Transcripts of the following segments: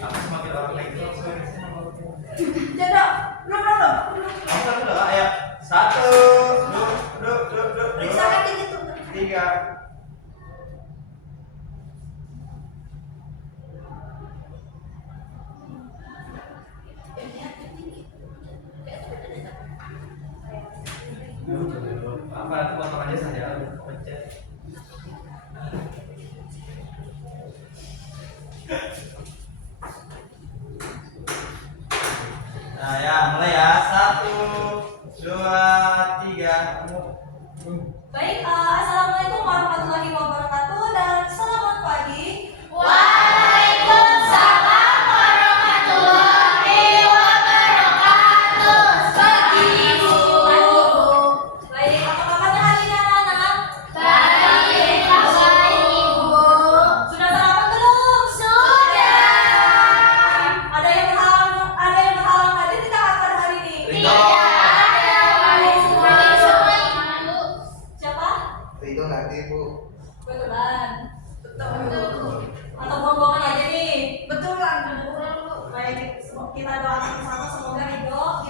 Aku semakin orang lain itu Jodoh, belum. Langsung dulu, ayo. 1, 2, Periksa kaki gitu. 3. Apa itu potong aja saja, pencet. Nah ya, mulai ya. 1, 2, 3. Baik, assalamualaikum warahmatullahi wabarakatuh dan selamat pagi. Waalaikumsalam warahmatullahi wabarakatuh. Pagi Ibu. Baik, apa kabarnya hari ini anak-anak? Baik, Bapak Ibu. Sudah sarapan belum? Sudah. Ada yang berhalang hadir tidak pada hari ini? Tidak ada. Baik, semua. Semua Ibu. Siapa? Itu nanti Bu. Betulan. Betul. Atau bohong-bohongan aja nih? Betulan. Baik, kita doakan bersama semoga Ridho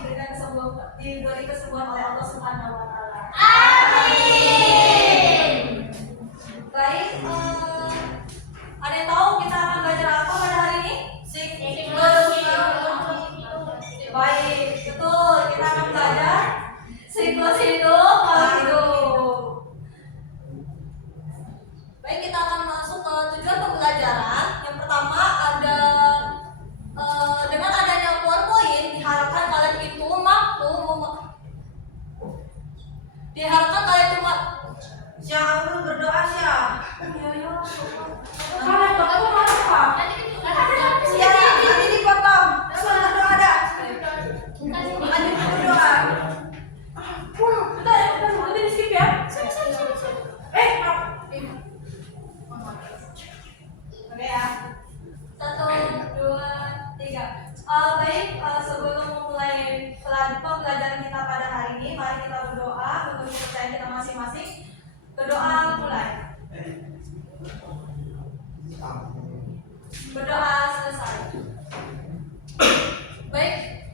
diberi kesembuhan oleh Allah Subhanahu wa taala. Amin. Baik, ada yang tahu kita akan belajar apa pada hari ini? Baik, betul. Kita akan belajar siklus hidup makhluk hidup. Baik, kita akan masuk ke tujuan pembelajaran. Yang pertama ada dengan adanya PowerPoint diharapkan kalian itu mampu Syah, lu berdoa Syah. Kalian berdoa apa? Iya, nanti dipotong. Suruh berdoa dah. Lanjut berdoa. Bentar, nanti di skip ya. Oke ya. 1, 2, 3. Baik, sebelum memulai pembelajaran kita pada hari ini, mari kita berdoa untuk kepercayaan kita masing-masing. Berdoa mulai. Berdoa selesai. Baik.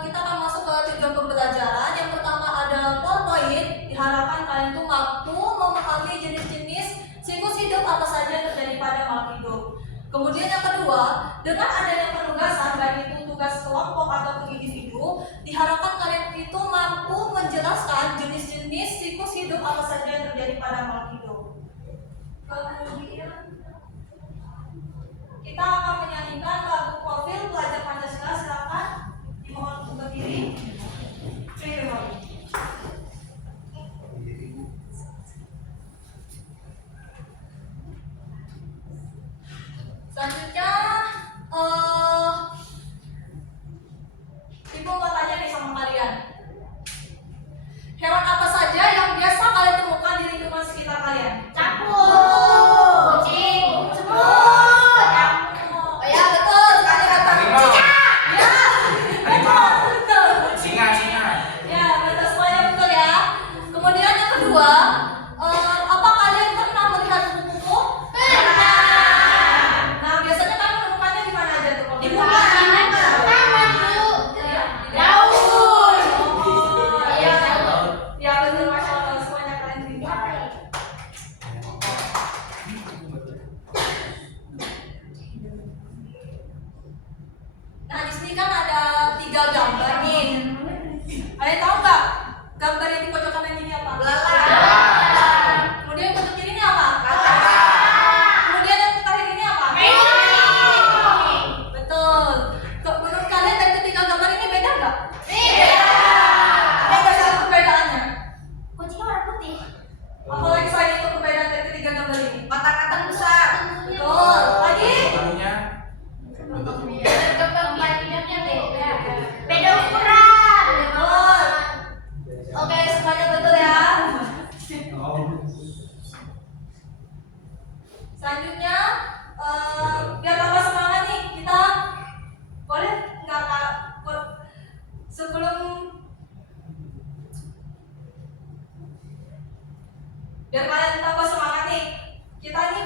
Kita akan masuk ke tujuan pembelajaran. Yang pertama ada PowerPoint. Diharapkan kalian tuh mampu memahami jenis-jenis siklus hidup apa saja yang terjadi pada makhluk hidup. Kemudian yang kedua, dengan adanya penugasan baik itu tugas kelompok ataupun individu, diharapkan kalian itu mampu menjelaskan jenis-jenis siklus hidup apa saja yang terjadi pada makhluk hidup. Kemudian kita akan menyanyikan lagu profil pelajar Pancasila. Silakan dimohon untuk berdiri. Selanjutnya, Ibu mau tanya nih sama kalian. Hewan apa saja yang biasa kalian temukan di lingkungan sekitar kalian? Capung. Kucing. Semut. Oh ya betul, sekali kata. Harimau. Ya, betul, betul. Singa. Ya, betul, semuanya betul ya. Kemudian yang kedua, apa kalian pernah melihat kupu-kupu? Nah, biasanya kan menemukannya di mana aja tuh? Di muka. Taman, Bu. Ya, Daun. Oh, iya. Ya betul, masya Allah, semuanya kalian pintar. Nah, di sini kan ada 3 gambar nih. Ada yang tahu nggak? Gambar yang di pojok kanan ini apa? Belalang. Kemudian yang pojok kiri ini apa? Kemudian yang terakhir ini apa? Betul. Menurut kalian dari ketiga gambar ini beda nggak? Apa ada satu perbedaannya? Kucingnya warna putih. Apalagi selain itu perbedaan dari ketiga gambar ini? Mata besar. Betul. Lagi? Kamunya Beda ukuran. Betul. Oke, semuanya betul ya. Selanjutnya, biar tambah semangat nih, kita boleh nggak sebelum biar kalian tambah semangat nih, kita nih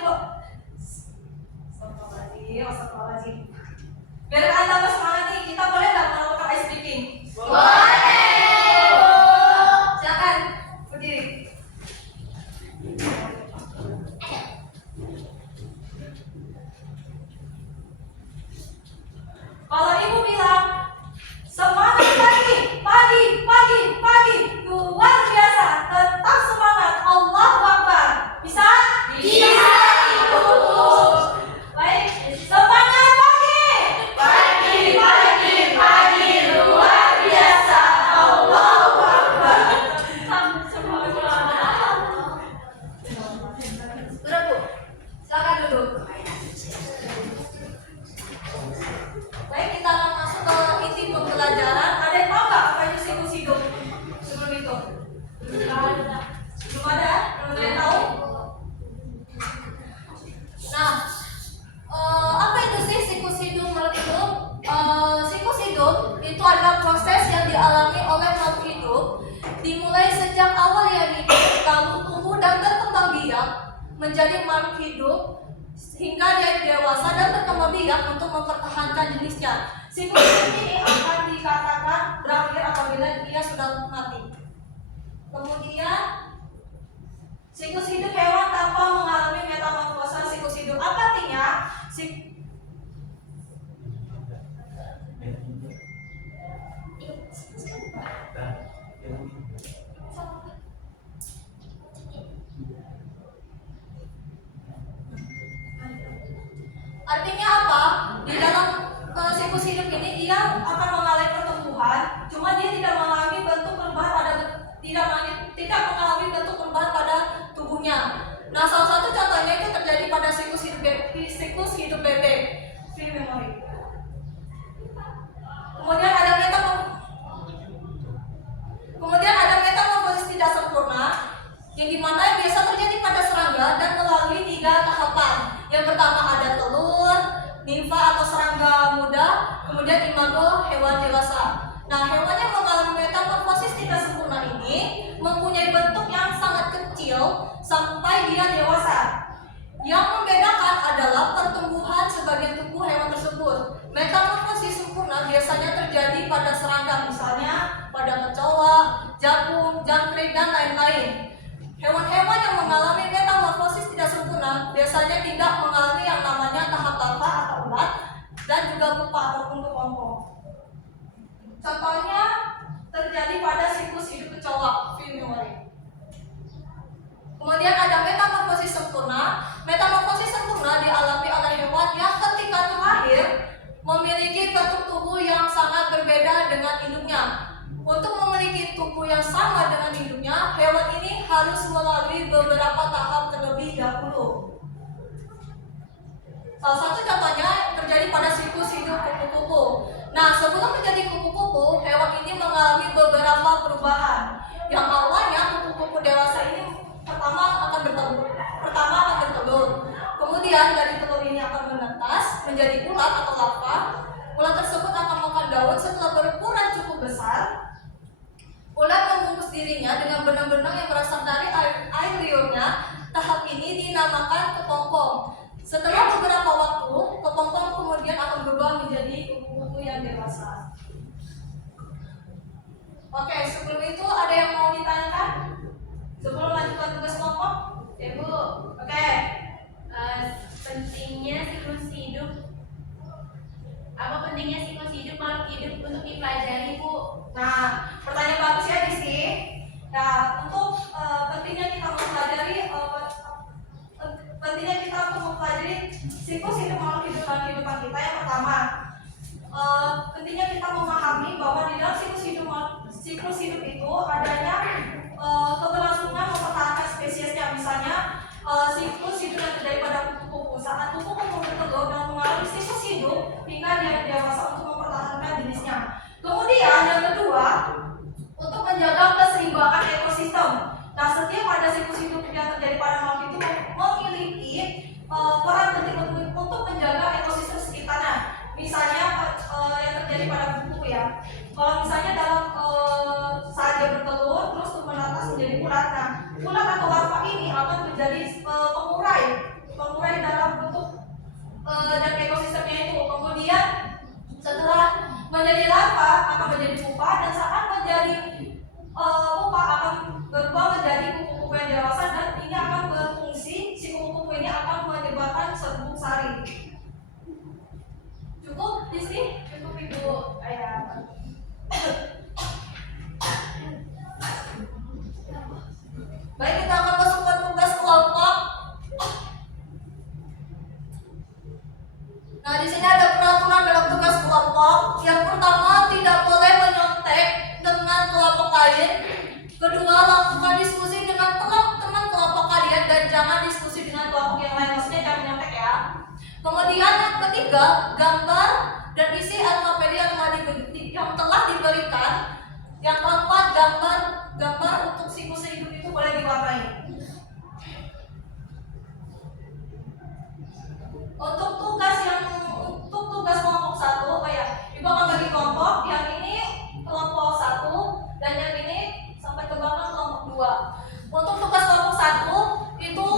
menjadi makhluk hidup hingga dia dewasa dan berkembang biak untuk mempertahankan jenisnya. Siklus hidup ini akan dikatakan berakhir apabila dia sudah mati. Kemudian siklus hidup hewan tanpa mengalami metamorfosa. Siklus hidup apa artinya? Artinya apa? Di dalam siklus hidup ini dia akan mengalami pertumbuhan, cuma dia tidak mengalami bentuk perubahan mengalami bentuk perubahan pada tubuhnya. Nah, salah satu contohnya itu terjadi pada siklus hidup bebek, free memory. Kemudian ada metamorfosis tidak sempurna, yang dimana biasa terjadi pada serangga dan melalui 3 tahapan. Yang pertama ada telur, nimfa atau serangga muda, kemudian imago hewan dewasa. Nah, hewan yang mengalami metamorfosis tidak sempurna ini mempunyai bentuk yang sangat kecil sampai dia dewasa. Yang membedakan adalah pertumbuhan sebagian tubuh hewan tersebut. Metamorfosis sempurna biasanya terjadi pada serangga, misalnya pada kecoa, jagung, jangkrik, dan lain-lain. Hewan-hewan yang mengalami metamorfosis tidak sempurna biasanya tidak mengalami yang namanya tahap larva atau ulat dan juga pupa ataupun kepompong. Contohnya terjadi pada siklus hidup kecoa, free memory. Kemudian ada metamorfosis sempurna. Metamorfosis sempurna dialami oleh hewan yang ketika terlahir memiliki bentuk tubuh yang sangat berbeda dengan induknya. Untuk memiliki tubuh yang sama dengan induknya, hewan ini harus melalui beberapa tahap terlebih dahulu. Salah satu contohnya terjadi pada siklus hidup kupu-kupu. Nah, sebelum menjadi kupu-kupu, hewan ini mengalami beberapa perubahan. Yang awalnya kupu-kupu dewasa ini pertama akan bertelur. Kemudian dari telur ini akan menetas menjadi ulat atau larva. Ulat tersebut akan makan daun. Setelah berukuran cukup besar, ulat membungkus dirinya dengan benang-benang yang berasal dari air liurnya. Tahap ini dinamakan kepompong. Setelah beberapa waktu, kepompong kemudian akan berubah menjadi kupu-kupu yang dewasa. Oke, sebelum itu ada yang mau ditanyakan? Sebelum lanjutkan tugas kelompok? Ya, Bu. Oke. Pentingnya siklus hidup. Apa pentingnya siklus hidup makhluk hidup untuk dipelajari, Bu? Nah, pertanyaan bagus ya, Disi. Nah, untuk pentingnya kita mempelajari siklus hidup makhluk hidup dalam kehidupan kita. Yang pertama, pentingnya kita memahami bahwa di dalam siklus hidup itu adanya keberlangsungan mempertahankan spesiesnya. Misalnya siklus hidup yang terjadi pada kupu-kupu. Saat kupu-kupu bertelur dan mengalami siklus hidup hingga dia dewasa untuk mempertahankan jenisnya. Kemudian yang kedua, untuk menjaga keseimbangan ekosistem. Nah, setiap ada siklus hidup yang terjadi pada makhluk itu memiliki peran penting untuk menjaga ekosistem sekitarnya. Misalnya yang terjadi pada kupu-kupu ya. Kalau misalnya dalam saat dia bertelur terus menetas menjadi ulat. Nah, ulat atau larva ini akan menjadi pengurai dalam bentuk dan ekosistemnya itu. Kemudian setelah menjadi larva akan menjadi pupa, dan saat menjadi pupa akan berubah menjadi kupu-kupu yang dewasa, dan ini akan berfungsi, si kupu-kupu ini akan menyebarkan serbuk sari. Cukup di sini? Cukup Ibu Ayah. Baik, kita akan masuk ke tugas kelompok. Nah, di sini ada peraturan dalam tugas kelompok. Yang pertama, tidak boleh menyontek dengan kelompok lain. Kedua, lakukan diskusi dengan teman kelompok kalian dan jangan diskusi dengan kelompok yang lain. Maksudnya jangan menyontek ya. Kemudian yang ketiga, gambar dan isi ensiklopedia yang telah diberikan. Yang keempat, gambar untuk siklus hidup itu boleh diwarnai. Untuk tugas kelompok 1, Ibu akan bagi kelompok. Yang ini kelompok 1 dan yang ini sampai ke belakang kelompok 2. Untuk tugas kelompok 1 itu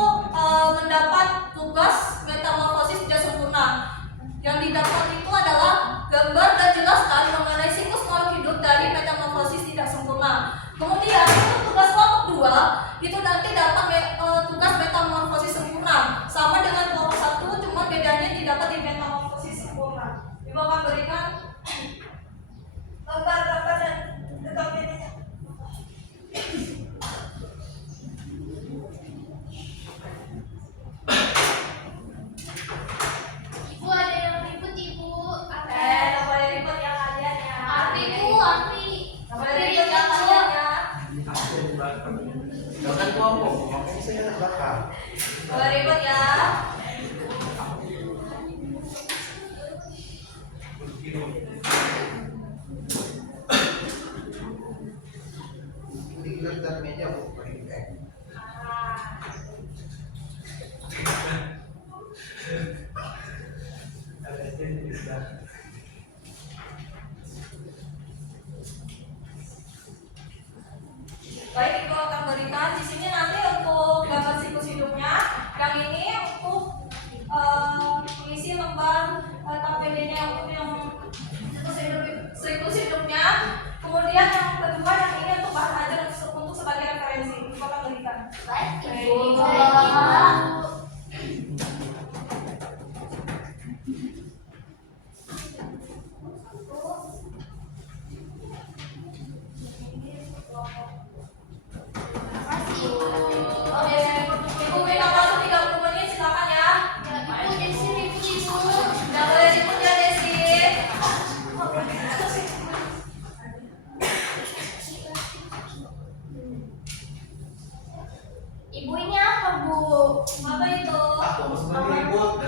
satu sebenarnya ribut.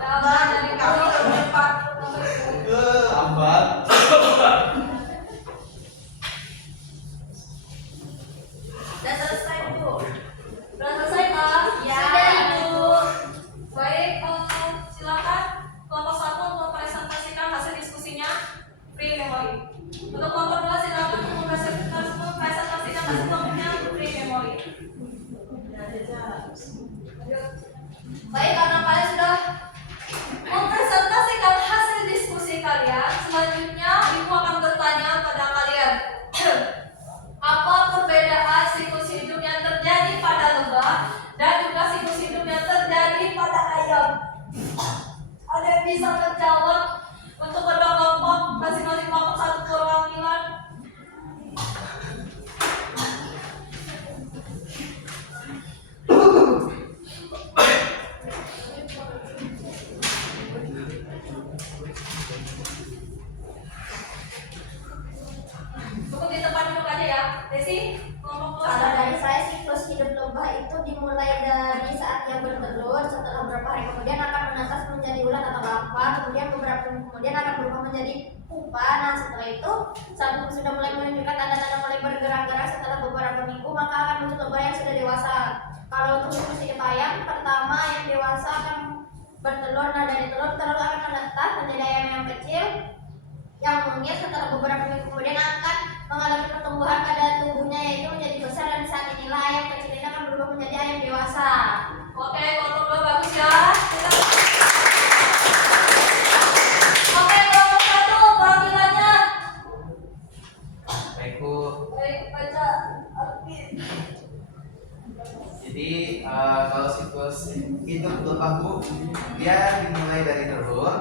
Abah dari kami nomor 4. Lambat. Udah selesai Bu. Udah selesai Kak? Ya. Sudah Ibu. Baik, silakan kelompok 1 untuk presentasikan hasil diskusinya free memory. Untuk kelompok 2 silakan untuk presentasikan hasil kelompoknya free memory. Baik, karena kalian sudah mempresentasikan hasil diskusi kalian, selanjutnya Ibu akan bertanya pada kalian. Apa perbedaan siklus hidup yang terjadi pada lebah dan juga siklus hidup yang terjadi pada ayam? Ada yang bisa menjawab untuk kedua kelompok, masing-masing kelompok satu perwakilan? Cukup di tempat duduk aja ya. Desi, kelompok Kalau dari saya siklus hidup lebah itu dimulai dari saat ia bertelur, setelah beberapa hari kemudian akan menetas menjadi ulat atau larva, kemudian beberapa minggu kemudian akan berubah menjadi pupa. Nah setelah itu saat sudah mulai menunjukkan tanda-tanda mulai bergerak-gerak setelah beberapa minggu, maka akan muncul lebah yang sudah dewasa. Kalau untuk siklus hidup ayam, pertama yang dewasa akan bertelur, nah dari telur akan menetas menjadi ayam yang kecil yang mungkin setelah beberapa minggu kemudian akan mengalami pertumbuhan pada tubuhnya, yaitu menjadi besar, dan saat inilah ayam kecil ini akan berubah menjadi ayam dewasa. Oke, kelompok 2 bagus ya. Oke, kelompok 1 perwakilannya. Baik Bu. Baik, baca. Jadi kalau siklus hidup lebah Bu, dia dimulai dari telur,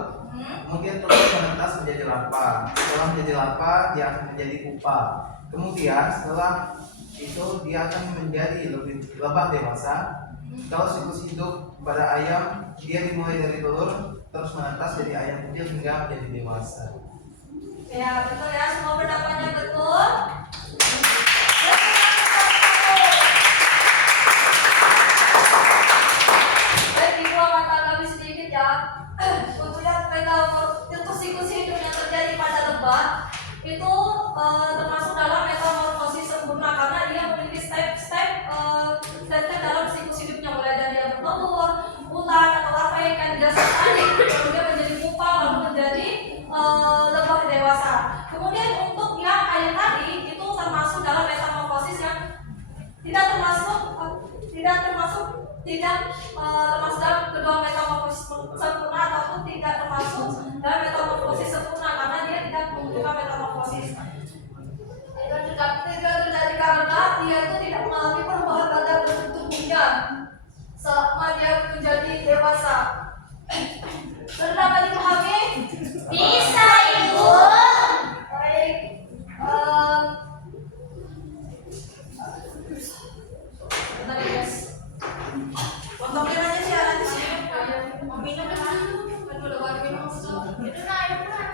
kemudian telur menetas menjadi larva. Setelah menjadi larva, dia akan menjadi pupa. Kemudian setelah itu dia akan menjadi lebah dewasa. Kalau siklus hidup pada ayam, dia dimulai dari telur, terus menetas jadi ayam kecil hingga menjadi dewasa. Ya, betul ya. Semua pendapatnya betul. Baik, Ibu akan tanggapi sedikit ya. Kemudian untuk siklus hidup yang terjadi pada lebah itu termasuk dalam metamorfosis sempurna, karena dia memiliki step-step dalam siklus hidupnya, mulai dari dia bertelur, ular atau larva yang kan dijelaskan tadi, kemudian menjadi pupa, lalu menjadi lebah dewasa. Kemudian untuk yang ayam tadi itu termasuk dalam metamorfosis yang tidak termasuk dalam kedua metamorfosis sempurna, ataupun tidak termasuk dalam metamorfosis sempurna karena dia tidak membutuhkan metamorfosis. Itu juga tidak terjadi karena dia itu tidak mengalami perubahan pada bentuk tubuhnya selama dia menjadi dewasa. Dapat dipahami? Bisa Ibu. Baik. Bentar ya guys. Potongin aja sih nanti sih. Mau minum kan? Aduh, udah baru minum susu. Itu nah, ayo pulang.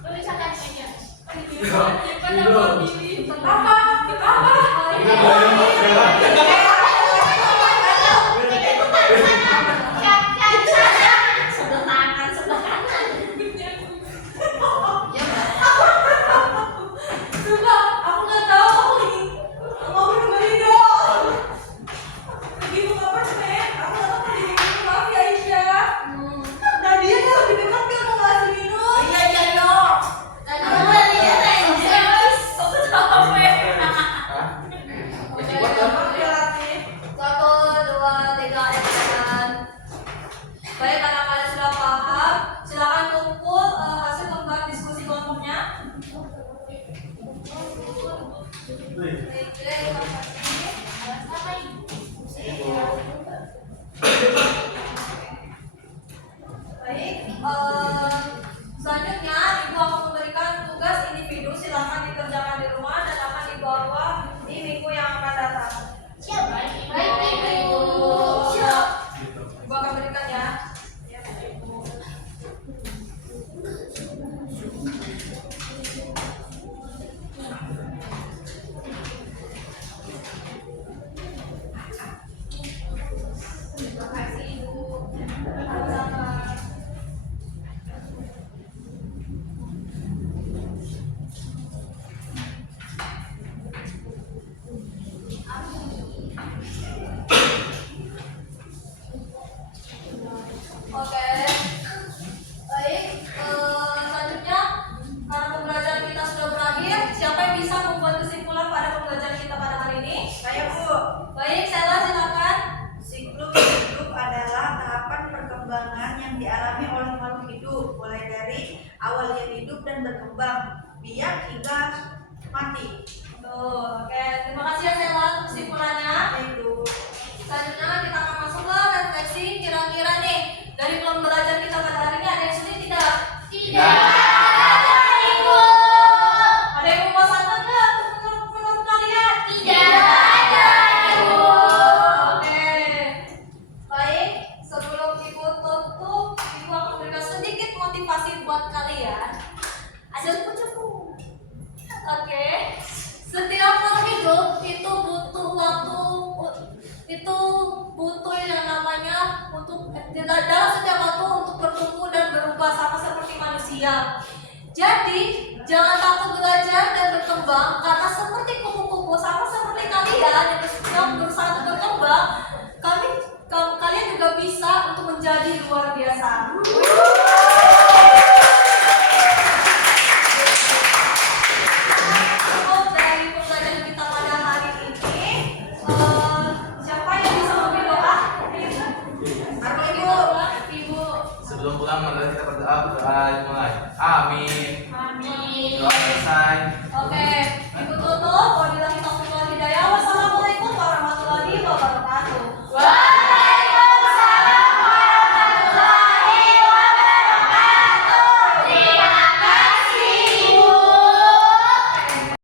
Tulis aja aja. Sebelah kanan, sebelah kanan. Sumpah, aku nggak tahu mau dengerin dong. Begitu kapan sih? Aku nggak tahu tadi minum, maaf ya Aisyah. Dan dia kan lebih dekat dia mau ngasih minum. Iya iya yo. Aku mau lihat Angels. Aku capek. Masih kuat kan? Satu, dua, tiga, action. Baik, karena kalian sudah paham, silakan kumpul hasil pembuat diskusi kelompoknya. Baik, selanjutnya Ibu akan memberikan tugas individu, silakan dikerjakan di rumah dan akan dibawa di minggu yang akan datang. Siap. Baik, Ibu. Siap. Ibu akan berikan ya. biak hingga mati. Tuh, oke. Terima kasih ya Sela untuk kesimpulannya. Itu Selanjutnya kita akan masuk ke refleksi. Kira-kira nih dari pembelajaran kita pada hari ini ada yang sulit tidak? Ada yang memuaskan nggak menurut kalian? Oke. Baik, sebelum Ibu tutup, Ibu akan memberikan sedikit motivasi buat kalian. Ada cukup. Oke. Setiap makhluk hidup itu butuh waktu, itu butuh yang namanya untuk dalam setiap waktu untuk bertumbuh dan berubah sama seperti manusia. Jadi jangan takut belajar dan berkembang karena seperti kupu-kupu sama seperti kalian yang berusaha untuk berkembang, kalian juga bisa untuk menjadi luar biasa. Cukup dari pembelajaran kita pada hari ini. Siapa yang bisa memberi doa? Ibu. Sebelum pulang mari kita berdoa dimulai. Amin. Amin. Doa selesai. Oke, Ibu tutup.